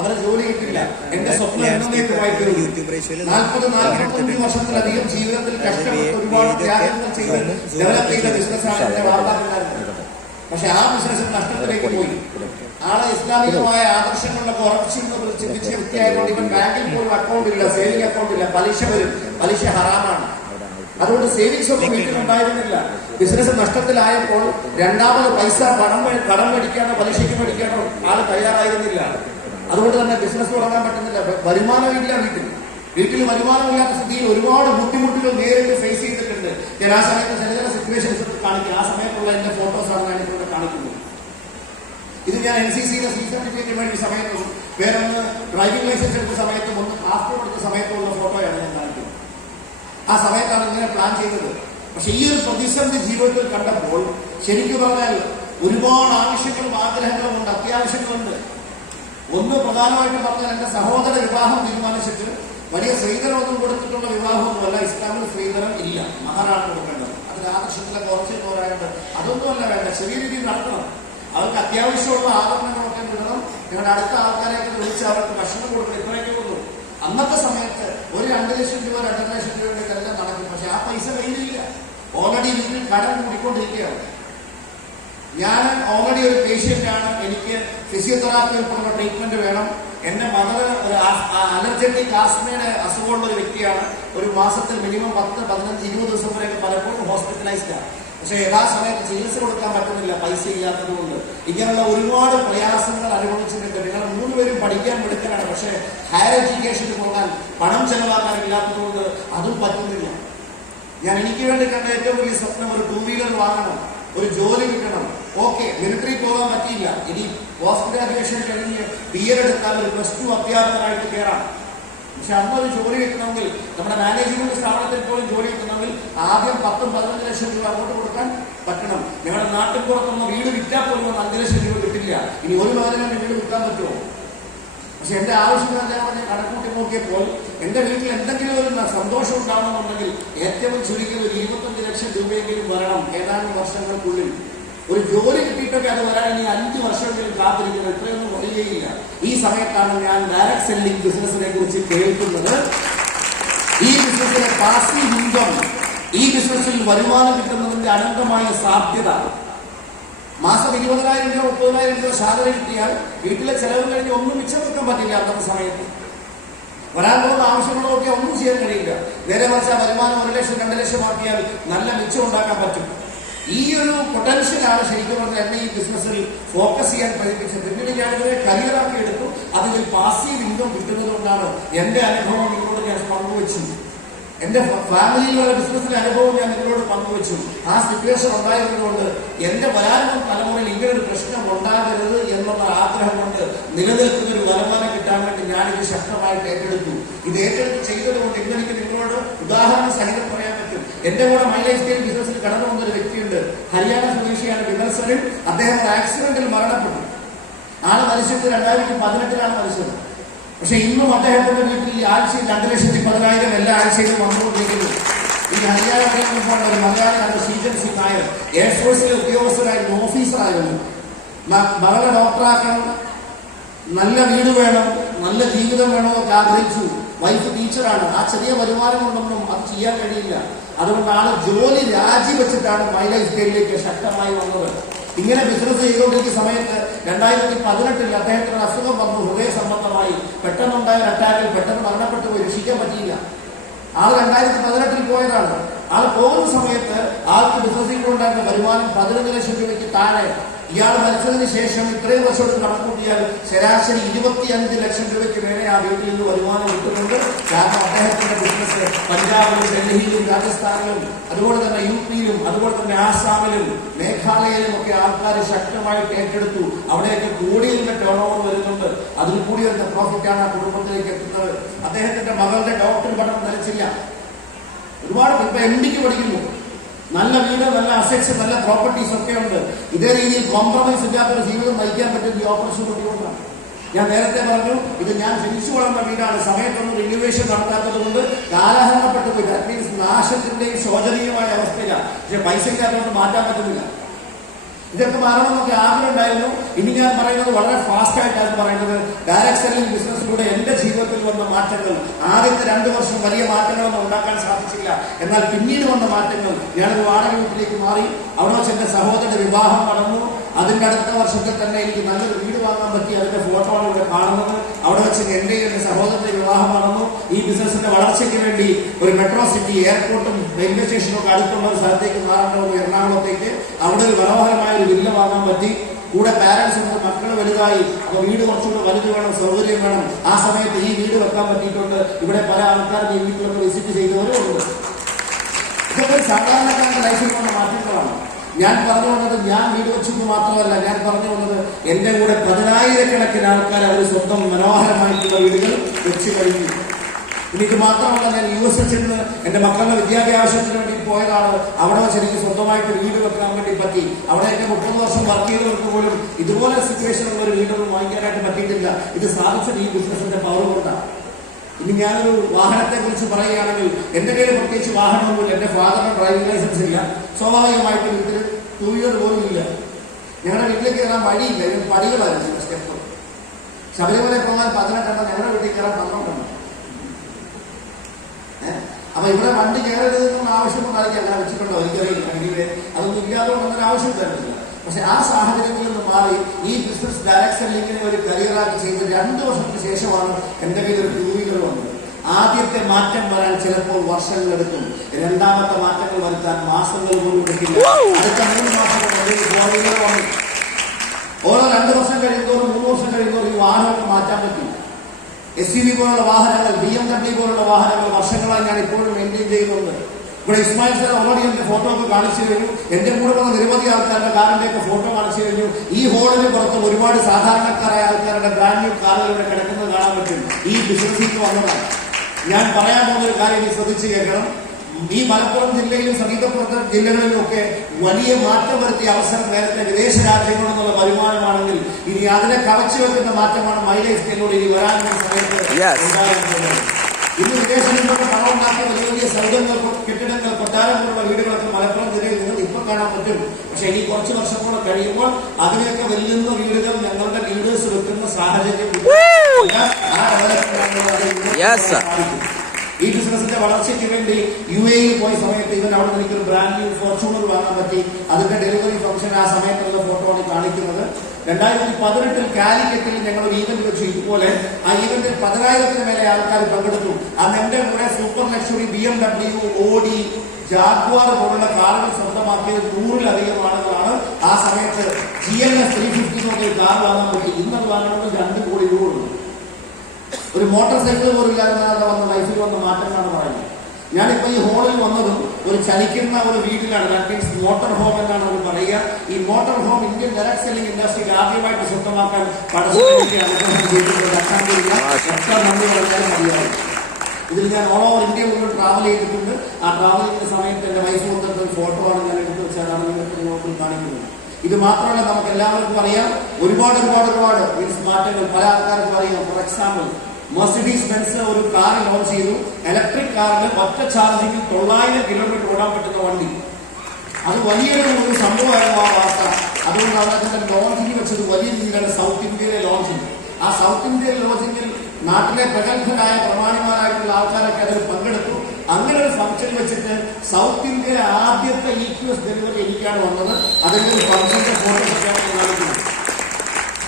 അവരെ ജോലി കിട്ടില്ല. എന്റെ സ്വപ്നം എന്നേക്കുമായി 40-45 വർഷത്തിലധികം ജീവിതത്തിൽ കഷ്ടപ്പെട്ട് ഒരുപാട് ത്യാഗങ്ങൾ ചെയ്ത് ഡെവലപ്പ് ചെയ്ത ബിസിനസ്സാണ് എന്റെ വാർത്താക്കുണ്ടായിരുന്നത്. പക്ഷെ ആ ബിസിനസ് നഷ്ടത്തിലേക്ക് പോയി. ആളെ ഇസ്ലാമികമായ ആദർശങ്ങളിലൊക്കെ ഉറപ്പിച്ചിരുന്ന ചിന്തിച്ച വ്യക്തിയായതുകൊണ്ട് ഇവൻ ബാങ്കിൽ പോലും അക്കൗണ്ട് ഇല്ല, സേവിംഗ് അക്കൗണ്ട് ഇല്ല. പലിശ വരും, പലിശ ഹറാമാണ്. അതുകൊണ്ട് സേവിങ്സ് ഒന്നും വീട്ടിലുണ്ടായിരുന്നില്ല. ബിസിനസ് നഷ്ടത്തിലായപ്പോൾ രണ്ടാമത് പൈസ കടം മേടിക്കാനോ പലിശയ്ക്ക് മേടിക്കാനോ ആള് തയ്യാറായിരുന്നില്ല. അതുകൊണ്ട് തന്നെ ബിസിനസ് തുടങ്ങാൻ പറ്റുന്നില്ല. വരുമാനമില്ല. വീട്ടിൽ വരുമാനമില്ലാത്ത സ്ഥിതിയിൽ ഒരുപാട് ബുദ്ധിമുട്ടുകൾ നേരിട്ട് ഫേസ് ചെയ്തിട്ടുണ്ട്. ഞാൻ ആ സമയത്ത് ചില സിറ്റുവേഷൻസ് കാണിക്കും. ആ സമയത്തുള്ള എന്റെ ഫോട്ടോസാണ് ഞാൻ ഇവിടെ കാണിക്കുന്നത്. ഇത് ഞാൻ NCCയുടെ C സർട്ടിഫിക്കറ്റിന് വേണ്ടി സമയത്തും വേറൊന്ന് ഡ്രൈവിംഗ് ലൈസൻസ് എടുത്ത സമയത്തും ഒന്ന് പാസ്പോർട്ട് എടുത്ത സമയത്തുള്ള ഫോട്ടോയാണ് ഞാൻ കാണിക്കുന്നത്. ആ സമയത്താണ് ഇങ്ങനെ പ്ലാൻ ചെയ്തത്. പക്ഷെ ഈ ഒരു പ്രതിസന്ധി ജീവിതത്തിൽ കണ്ടപ്പോൾ ശരിക്കും പറഞ്ഞാൽ ഒരുപാട് ആവശ്യങ്ങളും ആഗ്രഹങ്ങളും ഉണ്ട്, അത്യാവശ്യങ്ങളുണ്ട്. ഒന്ന് പ്രധാനമായിട്ട് പറഞ്ഞാൽ എന്റെ സഹോദര വിവാഹം തീരുമാനിച്ചിട്ട് വലിയ സ്ത്രീധനമൊന്നും കൊടുത്തിട്ടുള്ള വിവാഹമൊന്നുമല്ല. ഇസ്ലാമിൽ സ്ത്രീധനം ഇല്ല, മഹാനാണ് കൊടുക്കേണ്ടത്. അത് ഒരു ആദർശത്തിലൊക്കെ ഉറച്ചു പോരായിട്ട് അതൊന്നുമല്ല വേണ്ട, ചെറിയ രീതിയിൽ നടത്തണം. അവർക്ക് അത്യാവശ്യമുള്ള ആഭരണങ്ങളൊക്കെ വിടണം, നിങ്ങളുടെ അടുത്ത ആൾക്കാരെയൊക്കെ വിളിച്ച് അവർക്ക് ഭക്ഷണം കൊടുക്കണം. ഇത്രയൊക്കെ ഉള്ളൂ. അന്നത്തെ സമയത്ത് ഒരു 2 ലക്ഷം രൂപ 2.5 ലക്ഷം രൂപയുടെ എല്ലാം നടക്കും. പക്ഷെ ആ പൈസ കയ്യിലില്ല. ഓൾറെഡി വീട്ടിൽ കടം കൂടിക്കൊണ്ടിരിക്കുകയാണ്. ഞാൻ ഓൾറെഡി ഒരു പേഷ്യന്റ് ആണ്. എനിക്ക് ഫിസിയോതെറാപ്പി ഉൾപ്പെടെയുള്ള ട്രീറ്റ്മെന്റ് വേണം. എന്റെ മദർ ഒരു അലർജറ്റിക് ആസ്മയുടെ അസുഖമുള്ള ഒരു വ്യക്തിയാണ്. ഒരു മാസത്തിൽ മിനിമം 10, 15, 20 ദിവസം വരെയൊക്കെ പലപ്പോഴും ഹോസ്പിറ്റലൈസ്ഡ് ആണ്. പക്ഷെ യഥാസമയത്ത് ചികിത്സ കൊടുക്കാൻ പറ്റുന്നില്ല, പൈസ ഇല്ലാത്തത് കൊണ്ട്. ഇങ്ങനെയുള്ള ഒരുപാട് പ്രയാസങ്ങൾ അനുഭവിച്ചിട്ടുണ്ട്. നിങ്ങൾ 3 പേരും പഠിക്കാൻ എടുക്കാനാണ്, പക്ഷെ ഹയർ എഡ്യൂക്കേഷന് പോകാൻ പണം ചെലവാക്കാൻ ഇല്ലാത്തത് കൊണ്ട് അതും പറ്റുന്നില്ല. ഞാൻ എനിക്ക് വേണ്ടി കണ്ട ഏറ്റവും വലിയ സ്വപ്നം ഒരു 2 വീലർ വാങ്ങണം, ഒരു ജോലി കിട്ടണം. ഓക്കെ, മിലിറ്ററി പോകാൻ പറ്റിയില്ല. ഇനി പോസ്റ്റ് ഗ്രാജുവേഷൻ കഴിഞ്ഞ് BEd എടുത്താൽ ഒരു +2 അധ്യാപകനായിട്ട് കയറാം. പക്ഷെ അന്നൊരു ജോലി കിട്ടണമെങ്കിൽ, നമ്മുടെ മാനേജ്മെന്റ് സ്ഥാപനത്തിൽ പോലും ജോലി കിട്ടണമെങ്കിൽ ആദ്യം 10, 15 ലക്ഷം രൂപ അങ്ങോട്ട് കൊടുക്കാൻ പറ്റണം. ഞങ്ങളുടെ നാട്ടിൽ പുറത്തുനിന്ന് വീട് വിറ്റാൽ പോലും 5 ലക്ഷം രൂപ കിട്ടില്ല. ഇനി ഒരു മകനെ വീട് വിൽക്കാൻ പറ്റുമോ? പക്ഷെ എന്റെ ആവശ്യം ഞാൻ കണക്കൂട്ടി നോക്കിയപ്പോൾ എന്റെ വീട്ടിൽ എന്തെങ്കിലും ഒരു സന്തോഷം ഉണ്ടാവണമെന്നുണ്ടെങ്കിൽ ഏറ്റവും ചുരുങ്ങിയത് ഒരു 25 ലക്ഷം രൂപയെങ്കിലും വരണം ഏതാനും വർഷങ്ങൾക്കുള്ളിൽ. ഒരു ജോലി കിട്ടിയിട്ടൊക്കെ അത് വരാൻ ഇനി 5 വർഷമെങ്കിലും കാത്തിരിക്കുന്നത്. ഇത്രയൊന്നും വരികയില്ല. ഈ സമയത്താണ് ഞാൻ ഡയറക്ട് സെല്ലിംഗ് ബിസിനസിനെ കുറിച്ച് കേൾക്കുന്നത്. ഈ ബിസിനസ്സിലെ പാസീവ് ഇൻകം, ഈ ബിസിനസ്സിൽ വരുമാനം കിട്ടുന്നതിന്റെ അനന്തമായ സാധ്യത. മാസം 20,000 രൂപ 30,000 രൂപ സാലറി കിട്ടിയാൽ വീട്ടിലെ ചെലവ് കഴിഞ്ഞ് ഒന്നും മിച്ചം വെക്കാൻ പറ്റില്ല. അന്നത്തെ സമയത്ത് വരാൻ പോകുന്ന ആവശ്യങ്ങളൊക്കെ ഒന്നും ചെയ്യാൻ കഴിയില്ല. നേരെ മറിച്ച് ആ വരുമാനം 1 ലക്ഷം 2 ലക്ഷം ആക്കിയാൽ നല്ല മിച്ചം ഉണ്ടാക്കാൻ പറ്റും. ഈ ഒരു പൊട്ടൻഷ്യലാണ് ശരിക്കും പറഞ്ഞാൽ എന്നെ ഈ ബിസിനസ്സിൽ ഫോക്കസ് ചെയ്യാൻ പഠിപ്പിച്ചത്. പിന്നീട് ഞാനിതിനെ കരിയറാക്കി എടുത്തു. അതിൽ പാസീവ് ഇൻകം കിട്ടുന്നത് കൊണ്ടാണ് എന്റെ അനുഭവം നിങ്ങളോട് ഞാൻ പങ്കുവച്ചു. എന്റെ ഫാമിലിയിലുള്ള ബിസിനസ്സിന്റെ അനുഭവം ഞാൻ നിങ്ങളോട് പങ്കുവച്ചു. ആ സിറ്റുവേഷൻ ഉണ്ടായിരുന്നതുകൊണ്ട് എന്റെ വരാനുള്ള തലമുറയിൽ ഇങ്ങനൊരു പ്രശ്നം ഉണ്ടാകരുത് എന്നുള്ള ആഗ്രഹം കൊണ്ട് നിലനിൽക്കുന്ന ഒരു വരുമാനം കിട്ടാൻ വേണ്ടി ഞാനിത് ശക്തമായിട്ട് ഏറ്റെടുത്തു. ഇത് ഏറ്റെടുത്ത് ചെയ്തതുകൊണ്ട് ഇന്ന് എനിക്ക് നിങ്ങളോട് ഉദാഹരണ സഹിതം പറയാൻ പറ്റും. എന്റെ കൂടെ മൈ ലൈഫ് സ്റ്റൈൽ ബിസിനസ്സിൽ കടന്നു വന്നൊരു വ്യക്തിയുണ്ട്. ഹരിയാന സ്വദേശിയാണ് വിമൽ സറിൻ. അദ്ദേഹം ഒരു ആക്സിഡന്റിൽ മരണപ്പെട്ടു. ആള് മരിച്ചത് 2018 മരിച്ചത്. പക്ഷെ ഇന്നും അദ്ദേഹത്തിന്റെ വീട്ടിൽ ആഴ്ചയിൽ 2,10,000 എല്ലാ ആഴ്ചയിലും വന്നുകൊണ്ടിരിക്കുന്നു. ഈ ഹരിയാന ഒരു മലയാളിയാണ് ശ്രീജൻ സിംഗ് നായർ. എയർഫോഴ്സിലെ ഉദ്യോഗസ്ഥരായിരുന്നു, ഓഫീസറായിരുന്നു. മകളെ ഡോക്ടറാക്കണം, നല്ല വീട് വേണം, നല്ല ജീവിതം വേണമെന്നൊക്കെ ആഗ്രഹിച്ചു. വൈഫ് ടീച്ചറാണ്. ആ ചെറിയ വരുമാനം കൊണ്ടൊന്നും അത് ചെയ്യാൻ കഴിയില്ല. അതുകൊണ്ടാണ് ജോലി രാജിവെച്ചിട്ടാണ് മൈ ലൈഫ് സ്റ്റൈലിലേക്ക് ശക്തമായി വന്നത്. ഇങ്ങനെ ബിസിനസ് ചെയ്തുകൊണ്ടിരിക്കുന്ന സമയത്ത് 2018 അദ്ദേഹത്തിന് അസുഖം വന്നു. ഹൃദയ സംബന്ധമായി പെട്ടെന്നുണ്ടായ അറ്റാക്കിൽ പെട്ടെന്ന് മരണപ്പെട്ടു പോയി. രക്ഷിക്കാൻ പറ്റിയില്ല. ആൾ 2018 പോയതാണ്. ആൾ പോകുന്ന സമയത്ത് ആൾക്ക് ബിസിനസ്സിൽ കൊണ്ടുണ്ടായിരുന്ന വരുമാനം 15 ലക്ഷം രൂപയ്ക്ക് താഴെ. ഇയാൾ മരിച്ചതിന് ശേഷം ഇത്രയും വർഷം കണക്കൂട്ടിയാൽ ശരാശരി 25 ലക്ഷം രൂപയ്ക്ക് മേലെ ആ വീട്ടിൽ നിന്ന് വരുമാനം കിട്ടുന്നുണ്ട്. കാരണം അദ്ദേഹത്തിന്റെ ബിസിനസ് പഞ്ചാബിലും ഡൽഹിയിലും രാജസ്ഥാനിലും അതുപോലെ തന്നെ UP-യിലും അതുപോലെ തന്നെ ആസാമിലും മേഘാലയയിലും ഒക്കെ ആൾക്കാർ ശക്തമായിട്ട് ഏറ്റെടുത്തു. അവിടെയൊക്കെ കോടികളുടെ ടേൺ ഓവർ വരുന്നുണ്ട്. അതിൽ കൂടി വരുന്ന പ്രോഫിറ്റാണ് ആ കുടുംബത്തിലേക്ക് എത്തുന്നത്. അദ്ദേഹത്തിന്റെ മകളുടെ ഡോക്ടർ പഠനം നിലച്ചില്ല. ഒരുപാട് ഇപ്പൊ MD-ക്ക് പഠിക്കുന്നു. നല്ല വീട്, നല്ല അസറ്റ്സ്, നല്ല പ്രോപ്പർട്ടീസ് ഒക്കെ ഉണ്ട്. ഇതേ രീതിയിൽ കോംപ്രമൈസ് ഇല്ലാത്തൊരു ജീവിതം നയിക്കാൻ പറ്റുന്ന ഈ ഓപ്പർച്യൂണിറ്റി കൊണ്ടാണ്. ഞാൻ നേരത്തെ പറഞ്ഞു, ഇത് ഞാൻ ജനിച്ചു വളർന്ന വീടാണ്. സമയത്തൊന്നും റിന്യൂവേഷൻ നടത്താത്തത് കൊണ്ട് കാലഹരണപ്പെട്ടു പോയി. ദാറ്റ് മീൻസ് നാശത്തിന്റെയും ശോചനീയമായ അവസ്ഥയിലാണ്. പക്ഷെ പൈസ ഇല്ലാത്തതുകൊണ്ട് മാറ്റാൻ പറ്റുന്നില്ല. ഇതൊക്കെ മാറണമെന്നൊക്കെ ആഗ്രഹം ഉണ്ടായിരുന്നു. ഇനി ഞാൻ പറയുന്നത് വളരെ ഫാസ്റ്റ് ആയിട്ടാണ് പറയുന്നത്. ഡയറക്ട് സെല്ലിംഗ് ബിസിനസ്സിലൂടെ എന്റെ ജീവിതത്തിൽ വന്ന മാറ്റങ്ങൾ, ആദ്യത്തെ 2 വർഷം വലിയ മാറ്റങ്ങളൊന്നും ഉണ്ടാക്കാൻ സാധിച്ചില്ല. എന്നാൽ പിന്നീട് വന്ന മാറ്റങ്ങൾ, ഞാനൊരു വാടക വീട്ടിലേക്ക് മാറി. അവിടെ വെച്ച് എന്റെ സഹോദരന്റെ വിവാഹം നടന്നു. അതിന്റെ അടുത്ത വർഷത്തിൽ തന്നെ എനിക്ക് നല്ലൊരു വീട് വാങ്ങാൻ പറ്റി. അതിന്റെ ഫോട്ടോ ആണ് ഇവിടെ കാണുന്നത്. അവിടെ വെച്ച് എന്റെ സഹോദരന്റെ വിവാഹം നടന്നു. ഈ ബിസിനസിന്റെ വളർച്ചയ്ക്ക് വേണ്ടി ഒരു മെട്രോ സിറ്റി, എയർപോർട്ടും റെയിൽവേ സ്റ്റേഷനും ഒക്കെ അടുത്തുള്ള ഒരു സ്ഥലത്തേക്ക് മാറേണ്ട ഒരു എറണാകുളത്തേക്ക് അവിടെ ഒരു മനോഹരമായ ഒരു വില്ല വാങ്ങാൻ പറ്റി. കൂടെ പാരന്റ്സ് ഉണ്ട്, മക്കൾ വലുതായി. അപ്പൊ വീട് കുറച്ചുകൂടെ വലുത് വേണം, സൗകര്യം വേണം. ആ സമയത്ത് ഈ വീട് വെക്കാൻ പറ്റിയിട്ടുണ്ട്. ഇവിടെ പല ആൾക്കാരും ഈ വീട്ടിലൊക്കെ വിസിറ്റ് ചെയ്തവരും ഉണ്ട്. ഇതൊക്കെ സാധാരണക്കാരുടെ ലൈഫിൽ വന്ന മാറ്റങ്ങളാണ്. ഞാൻ പറഞ്ഞു വന്നത് ഞാൻ വീട് വെച്ചെന്ന് മാത്രമല്ല, ഞാൻ പറഞ്ഞു വന്നത് എന്റെ കൂടെ 10,000-കണക്കിന് ആൾക്കാർ അവർ സ്വന്തം മനോഹരമായിട്ടുള്ള വീടുകൾ വെച്ച് കഴിഞ്ഞു. ഇനി ഇത് മാത്രമല്ല, ഞാൻ US-ൽ ചെന്ന് എന്റെ മക്കളുടെ വിദ്യാഭ്യാസത്തിന് വേണ്ടി പോയതാണ്. അവിടെ വെച്ച് എനിക്ക് സ്വന്തമായിട്ട് വീട് വെക്കാൻ വേണ്ടി പറ്റി. അവിടെയൊക്കെ 30 വർഷം വർക്ക് ചെയ്തവർക്ക് പോലും ഇതുപോലെ സിറ്റുവേഷനുള്ള ഒരു വീടൊന്നും വാങ്ങിക്കാനായിട്ട് പറ്റിയിട്ടില്ല. ഇത് സാധിച്ചത് ഈ ബിസിനസിന്റെ പവർ കൊണ്ടാണ്. ഇനി ഞാനൊരു വാഹനത്തെ കുറിച്ച് പറയുകയാണെങ്കിൽ എന്റെ കയ്യിൽ പ്രത്യേകിച്ച് വാഹനമൊന്നുമില്ല. എന്റെ ഫാദറിന് ഡ്രൈവിംഗ് ലൈസൻസ് ഇല്ല. സ്വാഭാവികമായിട്ട് വീട്ടിൽ 2 വീലർ പോലും ഇല്ല. ഞങ്ങളുടെ വീട്ടിലേക്ക് കയറാൻ വഴിയില്ല. ഇതിന് പടികളായിരുന്നു സ്റ്റെപ്പ്. ശബരിമല പോകാൻ 18 ഞങ്ങളുടെ വീട്ടിൽ കയറാൻ 12. അപ്പൊ ഇവിടെ വണ്ടി കയറരുതെന്നുള്ള ആവശ്യമൊന്നായിരിക്കും അങ്ങനെ വെച്ചിട്ടുണ്ടോ എനിക്കറിയില്ല. എങ്കിൽ അതൊന്നും ഇല്ലാത്തതുകൊണ്ട് അങ്ങനെ ആവശ്യം തരുന്നില്ല. പക്ഷെ ആ സാഹചര്യത്തിൽ നിന്ന് മാറി ഈ ബിസിനസ് ഡയറക്ട് സെല്ലിങ്ങിനെ ഒരു കരിയറാക്കി ചെയ്ത് 2 വർഷത്തിന് ശേഷമാണ് എന്റെ കയ്യിൽ ഒരു 2 വീലർ വന്നത്. ആദ്യത്തെ മാറ്റം വരാൻ ചിലപ്പോൾ വർഷങ്ങളെടുക്കും. രണ്ടാമത്തെ മാറ്റങ്ങൾ വരുത്താൻ മാസങ്ങൾ പോലും എടുക്കില്ല. അടുത്ത 3 മാസം കൊണ്ട് 4 വീലർ വന്നു. ഓരോ 2 വർഷം കഴിയുന്നതോറും 3 വർഷം കഴിയുന്നതോറും ഈ വാഹനങ്ങൾ മാറ്റാൻ പറ്റും. SUV പോലുള്ള വാഹനങ്ങൾ, BMW പോലുള്ള വാഹനങ്ങൾ വർഷങ്ങളായി ഞാൻ ഇപ്പോഴും മെയിൻറ്റെയിൻ ചെയ്യുന്നുണ്ട്. ഇവിടെ ഇസ്മായിൽ സാർ ഓൾറെഡി എന്റെ ഫോട്ടോ ഒക്കെ കാണിച്ചു കഴിഞ്ഞു. എന്റെ കൂടെ വന്ന നിരവധി ആൾക്കാരുടെ കാറിന്റെ ഒക്കെ ഫോട്ടോ കാണിച്ചു കഴിഞ്ഞു. ഈ ഹോളിന് പുറത്ത് ഒരുപാട് സാധാരണക്കാരായ ആൾക്കാരുടെ ബ്രാൻഡ് ന്യൂ കാറുകൾ ഇവിടെ കിടക്കുന്നത് കാണാൻ പറ്റും. ഈ ബിസിനസ്സിൽ വന്നതാണ്. ഞാൻ പറയാൻ പോകുന്ന ഒരു കാര്യം ശ്രദ്ധിച്ചു കേൾക്കണം. ഈ മലപ്പുറം ജില്ലയിലും സമീപപ്പുറത്തെ ജില്ലകളിലും ഒക്കെ വലിയ മാറ്റം വരുത്തിയ അവസരം നേരത്തെ വിദേശ രാജ്യങ്ങളിൽ നിന്നുള്ള വരുമാനമാണെങ്കിൽ ഇനി അതിനെ കവച്ചു വെക്കുന്ന മാറ്റമാണ് മൈലേജ് സ്കെയിലൂടെ ഇനി വരാനുള്ള സമയത്ത് ഉണ്ടാകുന്നത്. ഇന്ന് വിദേശങ്ങളിൽ നിന്നൊക്കെ പണം ഉണ്ടാക്കിയ വലിയ വലിയ സൗകര്യങ്ങൾ, കെട്ടിടങ്ങൾ, കൊട്ടാരം പോലുള്ള വീടുകളൊക്കെ മലപ്പുറം ജില്ലയിൽ നിങ്ങൾ ഇപ്പൊ കാണാൻ പറ്റും. പക്ഷെ ഇനി കുറച്ച് വർഷം കൂടെ കഴിയുമ്പോൾ അതിനെയൊക്കെ വെല്ലുന്ന വീടുകൾ ഞങ്ങളുടെ ലീഡേഴ്സ് വെക്കുന്ന സാഹചര്യം ഈ ബിസിനസിന്റെ വളർച്ചയ്ക്ക് വേണ്ടി UAE പോയ സമയത്ത് ഇവൻ അവിടെ എനിക്കൊരു ബ്രാൻഡ് ന്യൂ ഫോർച്യൂണർ വാങ്ങാൻ പറ്റി. അതിന്റെ ഡെലിവറി ഫംഗ്ഷൻ ആ സമയത്തുള്ള ഫോട്ടോ ആണ് കാണിക്കുന്നത്. 2018 കാലിക്കറ്റിൽ ഞങ്ങൾ ഒരു ഈവന്റ് വെച്ചു. ഇതുപോലെ ആ ഈവന്റിൽ 10,000-ന് മേലെ ആൾക്കാർ പങ്കെടുത്തു. അന്ന് എന്റെ കൂടെ super luxury BMW, Audi, Jaguar പോലുള്ള കാറുകൾ സ്വന്തമാക്കിയത് 100-ലധികം ആളുകളാണ്. ആ സമയത്ത് GLS 350 എന്നൊക്കെ കാർ വാങ്ങാൻ പറ്റി. ഇന്നത് വാങ്ങണമെന്ന് 2 കോടി രൂപ ഉണ്ട്. ഒരു മോട്ടോർ സൈക്കിൾ പോലും ഇല്ലാതെ വന്ന ലൈഫിൽ വന്ന മാറ്റങ്ങളാണ് പറയുന്നത്. ഞാനിപ്പോ ഈ ഹോളിൽ വന്നതും ഒരു ചലിക്കുന്ന ഒരു വീട്ടിലാണ്. ദാറ്റ് മീൻസ് മോട്ടോർ ഹോം എന്നാണ് അവർ പറയുക. ഈ motor home Indian direct selling ഇൻഡസ്ട്രിയിൽ ആദ്യമായിട്ട് സ്വന്തമാക്കാൻ നന്ദി പറഞ്ഞാലും മതിയാവും. ഇതിൽ ഞാൻ ഓൾ ഓവർ ഇന്ത്യ മുഴുവൻ ട്രാവൽ ചെയ്തിട്ടുണ്ട്. ആ ട്രാവലിംഗിന്റെ സമയത്ത് എന്റെ വൈഫ് കൊണ്ടിട്ട് ഫോട്ടോ ആണ് ഞാൻ എടുത്ത് വെച്ചാലാണ് നിങ്ങൾക്ക് കാണിക്കുന്നത്. ഇത് മാത്രമല്ല, നമുക്ക് എല്ലാവർക്കും അറിയാം ഒരുപാട് മീൻസ് മാറ്റങ്ങൾ പല ആൾക്കാർക്കും അറിയാം. ഫോർ എക്സാമ്പിൾ, മെർസിഡീസ് ബെൻസ് ഒരു കാർ ലോഞ്ച് ചെയ്തു. ഇലക്ട്രിക് കാറിന് ഒറ്റ ചാർജിങ്ങിൽ 900 കിലോമീറ്റർ ഓടാൻ പറ്റുന്ന വണ്ടി. അത് വലിയൊരു സംഭവമായിരുന്നു ആ വാർത്ത. അതുകൊണ്ടാണ് അതിന്റെ ലോഞ്ചിങ് വെച്ചത് വലിയ രീതിയിലാണ് സൗത്ത് ഇന്ത്യയിലെ ലോഞ്ചിങ്. ആ സൗത്ത് ഇന്ത്യയിലെ ലോഞ്ചിങ്ങിൽ നാട്ടിലെ പ്രഗത്ഭരായ പ്രമാണിമാരായിട്ടുള്ള ആൾക്കാരൊക്കെ അതിൽ പങ്കെടുത്തു. അങ്ങനെ ഒരു ഫംഗ്ഷൻ വെച്ചിട്ട് സൗത്ത് ഇന്ത്യയിലെ ആദ്യത്തെ EQS ഡെലിവറി എനിക്കാണ് വന്നത്. അതിന്റെ ഒരു ഫംഗ്ഷന്റെ ഫോട്ടോസൊക്കെയാണ് കാണിക്കുന്നത്.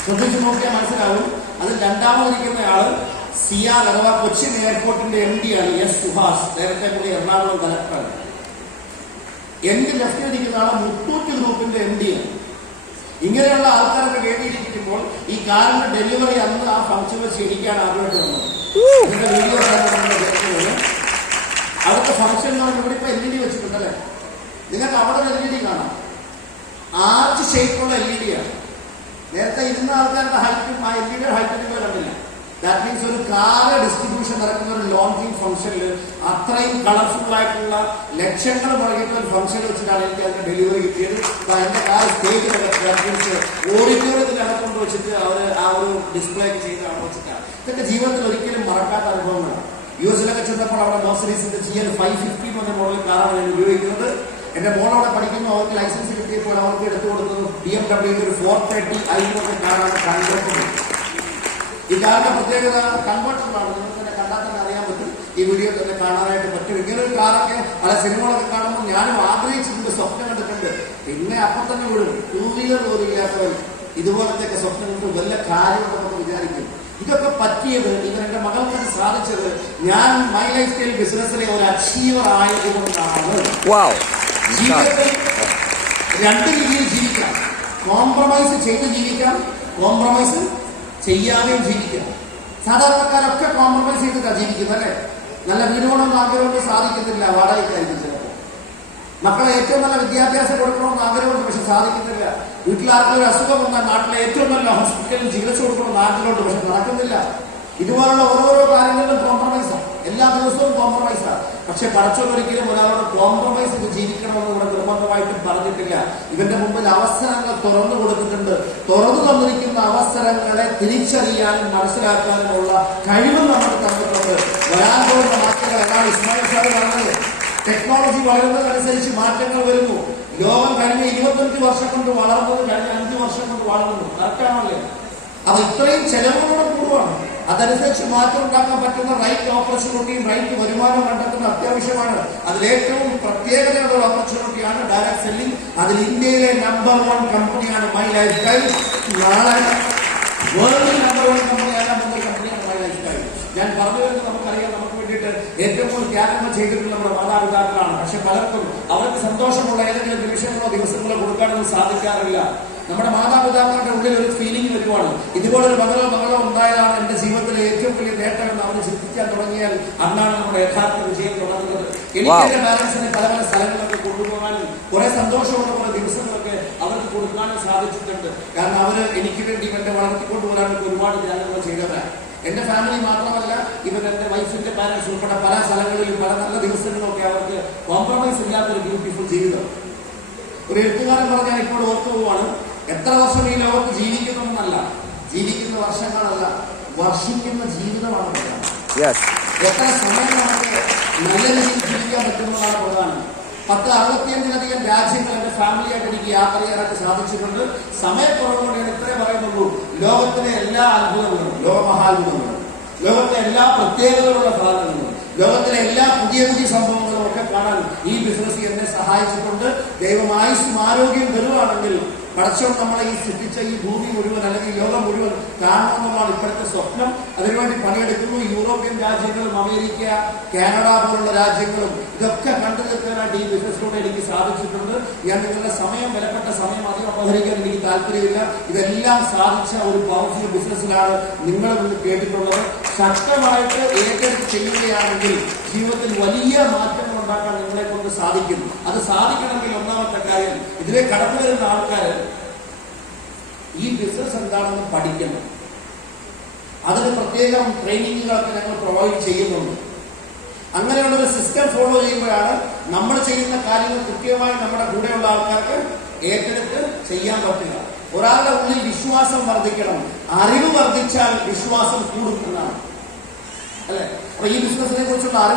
ശ്രദ്ധിച്ചു നോക്കിയാൽ മനസ്സിലാവും. അതിൽ രണ്ടാമതിരിക്കുന്ന ആള് CR അഥവാ കൊച്ചിൻ എയർപോർട്ടിന്റെ MD ആണ് S. സുഹാസ്. നേരത്തെ കൂടി എറണാകുളം കലക്ടറാണ്. എന്റെ ലെഫ്റ്റിലിരിക്കുന്ന ആള് മുത്തൂറ്റ് ഗ്രൂപ്പിന്റെ MD ആണ്. ഇങ്ങനെയുള്ള ആൾക്കാരൊക്കെ വേണ്ടിയിരിക്കുമ്പോൾ ഈ കാറിന്റെ ഡെലിവറി അന്ന് ആ ഫംഗ്ഷൻ വെച്ച് എനിക്കാണ് ആദ്യമായിട്ട് വന്നത്. ഇതിന്റെ വീഡിയോ അവിടുത്തെ ഫംഗ്ഷൻ എന്ന് പറഞ്ഞാൽ ഇവിടെ ഇപ്പൊ LED വെച്ചിട്ടുണ്ടല്ലേ. നിങ്ങൾക്ക് അവിടെ ഒരു LED കാണാം. ആർച്ച് ഷേപ്പുള്ള LED ആണ്. നേരത്തെ ഇരുന്ന ആൾക്കാരുടെ ഹൈറ്റും ആ LED ഹൈറ്റും നിങ്ങൾ കണ്ടില്ല. ദാറ്റ് മീൻസ് ഒരു കാർ ഡിസ്ട്രിബ്യൂഷൻ നടക്കുന്ന ഒരു ലോഞ്ചിങ് ഫംഗ്ഷനിൽ അത്രയും കളർഫുൾ ആയിട്ടുള്ള ലക്ഷങ്ങൾ മുടങ്ങിയിട്ട് ഒരു ഫംഗ്ഷൻ വെച്ചിട്ടാണ് എനിക്ക് അതിന്റെ ഡെലിവറി കിട്ടിയത്. എന്റെ കാർ സ്റ്റേജിലൊക്കെ ഓഡിറ്റോറിയത്തിൽ അടക്കൊണ്ട് വെച്ചിട്ട് അവർ ആ ഒരു ഡിസ്പ്ലേ ചെയ്ത് അവിടെ വെച്ചിട്ടാണ്. ഇതൊക്കെ ജീവിതത്തിൽ ഒരിക്കലും മറക്കാത്ത അനുഭവങ്ങളാണ്. US-ലൊക്കെ ചെന്നപ്പോൾ അവിടെ മെർസിഡീസിന്റെ GL 550 എന്ന മോഡൽ കാറാണ് ഞാൻ ഉപയോഗിക്കുന്നത്. എന്റെ മോൾ അവിടെ പഠിക്കുന്നു. അവർക്ക് ലൈസൻസ് കിട്ടിയപ്പോൾ അവർക്ക് എടുത്തു കൊടുത്തത് BMW ഒരു 430i കാറാണ് കൺവേർട്ടബിൾ. ഈ കാറിന്റെ പ്രത്യേകത കൺവേർട്ടബിളാണ്. നിങ്ങൾക്ക് തന്നെ കണ്ടാൽ തന്നെ അറിയാൻ പറ്റും. ഈ വീഡിയോ തന്നെ കാണാനായിട്ട് പറ്റും. ഇങ്ങനെ ഒരു കാറൊക്കെ പല സിനിമകളൊക്കെ കാണുമ്പോൾ ഞാനും ആഗ്രഹിച്ചിട്ടുണ്ട്, സ്വപ്നം കണ്ടിട്ടുണ്ട്. പിന്നെ അപ്പം തന്നെ വിടും. 2 വീലർ പോലും ഇല്ലാത്തവർ ഇതുപോലത്തെയൊക്കെ സ്വപ്നം കൊണ്ട് വല്ല കാര്യമുണ്ടെന്നൊക്കെ വിചാരിക്കും. ഇതൊക്കെ പറ്റിയത് എന്റെ മകൾക്ക് സാധിച്ചത് ഞാൻ മൈ ലൈഫ് സ്റ്റൈൽ ബിസിനസ്സിലെ ഒരു അച്ചീവർ ആയതുകൊണ്ടാണ്. ജീവിതത്തിൽ 2 രീതിയിൽ ജീവിക്കാം. കോംപ്രമൈസ് ചെയ്ത് ജീവിക്കാം, കോംപ്രമൈസ് ചെയ്യാതെയും ജീവിക്കാം. സാധാരണക്കാരൊക്കെ കോംപ്രമൈസ് ചെയ്തിട്ടാണ് ജീവിക്കുന്നത് അല്ലേ. നല്ല വീടുകളൊന്നും ആഗ്രഹമൊന്നും സാധിക്കുന്നില്ല, വാടകയ്ക്കായിരിക്കും ചിലപ്പോൾ. മക്കളെ ഏറ്റവും നല്ല വിദ്യാഭ്യാസം കൊടുക്കണമെന്ന് ആഗ്രഹമുണ്ട്, പക്ഷെ സാധിക്കുന്നില്ല. വീട്ടിലാർക്കൊരു അസുഖം വന്നാൽ നാട്ടിലെ ഏറ്റവും നല്ല ഹോസ്പിറ്റലിൽ ചികിത്സ കൊടുക്കണമെന്ന് ആഗ്രഹമുണ്ട്, പക്ഷെ നടക്കുന്നില്ല. ഇതുപോലുള്ള ഓരോ കാര്യങ്ങളിലും കോംപ്രമൈസാണ്. എല്ലാ ദിവസവും കോംപ്രമൈസാണ്. പക്ഷെ പടച്ചൊരിക്കലും ഒരാളോട് കോംപ്രമൈസ് ചെയ്ത് ജീവിക്കണമെന്ന് ഇവിടെ നിർബന്ധമായിട്ടും പറഞ്ഞിട്ടില്ല. ഇവന്റെ മുമ്പിൽ അവസരങ്ങൾ തുറന്നു കൊടുത്തിട്ടുണ്ട്. തുറന്നു തന്നിരിക്കുന്ന അവസരങ്ങളെ തിരിച്ചറിയാനും മനസ്സിലാക്കാനുമുള്ള കഴിവ് നമ്മൾ തന്നിട്ടുണ്ട്. വരാൻ പോകുന്ന മാറ്റങ്ങൾ എന്നാണ് ഇസ്മായിൽ സാർ പറഞ്ഞത്. ടെക്നോളജി വളരുന്നതനുസരിച്ച് മാറ്റങ്ങൾ വരുന്നു. ലോകം കഴിഞ്ഞ 25 വർഷം കൊണ്ട് വളർന്നത് കഴിഞ്ഞ 5 വർഷം കൊണ്ട് വളർന്നു. കറക്റ്റാണല്ലേ? അത് ഇത്രയും ചെലവുകളുടെ കൂടുവാണ്. അതനുസരിച്ച് മാറ്റം ഉണ്ടാക്കാൻ പറ്റുന്ന റൈറ്റ് ഓപ്പർച്യൂണിറ്റിയും റൈറ്റ് വരുമാനം കണ്ടെത്തുന്ന അത്യാവശ്യമാണ്. അതിലേറ്റവും പ്രത്യേകതയുള്ള ഓപ്പർച്യൂണിറ്റിയാണ് ഡയറക്ട് സെല്ലിംഗ്. അതിൽ ഇന്ത്യയിലെ നമ്പർ 1 കമ്പനിയാണ് മൈ ലൈഫ് സ്റ്റൈൽ. നാളെ വേൾഡിൽ നമ്പർ 1 കമ്പനിയാകാമെന്ന കമ്പനിയാണ് മൈ ലൈഫ് സ്റ്റൈൽ. ഞാൻ പറഞ്ഞു വരുന്നത് നമുക്കറിയാം, നമുക്ക് വേണ്ടിയിട്ട് ഏറ്റവും കൂടുതൽ ത്യാഗങ്ങൾ ചെയ്തിട്ടുള്ള നമ്മുടെ മാതാപിതാക്കളാണ്. പക്ഷെ പലർക്കും അവർക്ക് സന്തോഷമുള്ള ഏതെങ്കിലും നിമിഷങ്ങളോ ദിവസങ്ങളോ കൊടുക്കാനൊന്നും സാധിക്കാറില്ല. നമ്മുടെ മാതാപിതാക്കളുടെ ഉള്ളിൽ ഒരു ഫീലിംഗ് വരുവാണ്, ഇതുപോലൊരു മകളോ ഉണ്ടായതാണ് എന്റെ ജീവിതത്തിലെ ഏറ്റവും വലിയ നേട്ടം എന്ന് അവർ ചിന്തിക്കാൻ തുടങ്ങിയാൽ അന്നാണ് നമ്മുടെ യഥാർത്ഥ വിജയം തുടങ്ങുന്നത്. എനിക്ക് എന്റെ പാരന്റ്സിനെ പല പല സ്ഥലങ്ങളിലൊക്കെ കൊണ്ടുപോകാനും കുറെ സന്തോഷമുള്ള കുറെ ദിവസങ്ങളൊക്കെ അവർക്ക് കൊടുക്കാനും സാധിച്ചിട്ടുണ്ട്. കാരണം അവര് എനിക്ക് വേണ്ടി എന്നെ വളർത്തിക്കൊണ്ടുവരാനൊക്കെ ഒരുപാട് ത്യാഗങ്ങൾ ചെയ്തവരാണ്. എന്റെ ഫാമിലി മാത്രമല്ല, ഇവർ എന്റെ വൈഫിന്റെ പാരന്റ്സ് ഉൾപ്പെടെ പല സ്ഥലങ്ങളിലും പല നല്ല ദിവസങ്ങളിലൊക്കെ അവർക്ക് കോംപ്രമൈസ് ഇല്ലാത്തൊരു ബ്യൂട്ടിഫുൾ ജീവിതം. ഒരു എഴുത്തുകാരൻ പറഞ്ഞാൽ ഇപ്പോൾ ഓർത്തു പോവാണ്, എത്ര വർഷം ഈ ലോകത്ത് ജീവിക്കുന്നതെന്നല്ല, ജീവിക്കുന്ന വർഷങ്ങളല്ല, വർഷിക്കുന്ന ജീവിതമാണ് പ്രധാനം. എത്ര സമയം നമുക്ക് നല്ല രീതിയിൽ ജീവിക്കാൻ പറ്റുന്നതാണ് പ്രധാനം. 1065-ലധികം രാജ്യങ്ങൾ എന്റെ ഫാമിലിയായിട്ട് എനിക്ക് യാത്ര ചെയ്യാനായിട്ട് സാധിച്ചിട്ടുണ്ട്. സമയക്കുറവുകൊണ്ട് ഞാൻ ഇത്രേ പറയുന്നുള്ളൂ, ലോകത്തിലെ എല്ലാ അത്ഭുതങ്ങളും, ലോകമഹാത്ഭുതങ്ങളും, ലോകത്തിലെ എല്ലാ പ്രത്യേകതകളുള്ള സാധനങ്ങളും, ലോകത്തിലെ എല്ലാ പുതിയ പുതിയ സംഭവങ്ങളും ഒക്കെ കാണാൻ ഈ ബിസിനസ് എന്നെ സഹായിച്ചിട്ടുണ്ട്. ദൈവം ആയുസ്സും ആരോഗ്യം തരുവാണെങ്കിൽ പടച്ചവൻ നമ്മളെ ഈ സൃഷ്ടിച്ച ഈ ഭൂമി മുഴുവൻ അല്ലെങ്കിൽ ലോകം മുഴുവൻ കാണണമെന്നുള്ളതാണ് ഇപ്പോഴത്തെ സ്വപ്നം. അതിനുവേണ്ടി പണിയെടുക്കുന്നു. യൂറോപ്യൻ രാജ്യങ്ങളും അമേരിക്ക, കാനഡ പോലുള്ള രാജ്യങ്ങളും ഇതൊക്കെ കണ്ടു നിൽക്കാനായിട്ട് ഈ ബിസിനസ്സിലൂടെ എനിക്ക് സാധിച്ചിട്ടുണ്ട്. ഞാൻ നിങ്ങളുടെ സമയം, വിലപ്പെട്ട സമയം അധികം അപഹരിക്കാൻ എനിക്ക് താല്പര്യമില്ല. ഇതെല്ലാം സാധിച്ച ഒരു പവർഫുൾ ബിസിനസ്സിലാണ് നിങ്ങൾ കേട്ടിട്ടുള്ളത്. ശക്തമായിട്ട് ഏറ്റെടുത്ത് ചെയ്യുകയാണെങ്കിൽ ജീവിതത്തിൽ വലിയ മാറ്റങ്ങൾ ഉണ്ടാക്കാൻ നിങ്ങളെ കൊണ്ട് സാധിക്കും. അത് സാധിക്കണമെങ്കിൽ ഒന്നാമത്തെ കാര്യം, ഇതിലേക്ക് കടന്നു വരുന്ന ആൾക്കാർ ഈ ബിസിനസ് എന്താണെന്ന് പഠിക്കണം. അതിന് പ്രത്യേകം ട്രെയിനിങ്ങുകളൊക്കെ ഞങ്ങൾ പ്രൊവൈഡ് ചെയ്യുന്നുണ്ട്. അങ്ങനെയുള്ള ഒരു സിസ്റ്റം ഫോളോ ചെയ്യുമ്പോഴാണ് നമ്മൾ ചെയ്യുന്ന കാര്യങ്ങൾ കൃത്യമായി നമ്മുടെ കൂടെയുള്ള ആൾക്കാർക്ക് ഏറ്റെടുത്ത് ചെയ്യാൻ പറ്റുക. ഒരാളുടെ ഉള്ളിൽ വിശ്വാസം വർദ്ധിക്കണം. അറിവ് വർദ്ധിച്ചാൽ വിശ്വാസം കൂടും എന്നാണ്, അല്ലെ? അപ്പൊ ഈ ബിസിനസിനെ കുറിച്ചുള്ള അറിവ്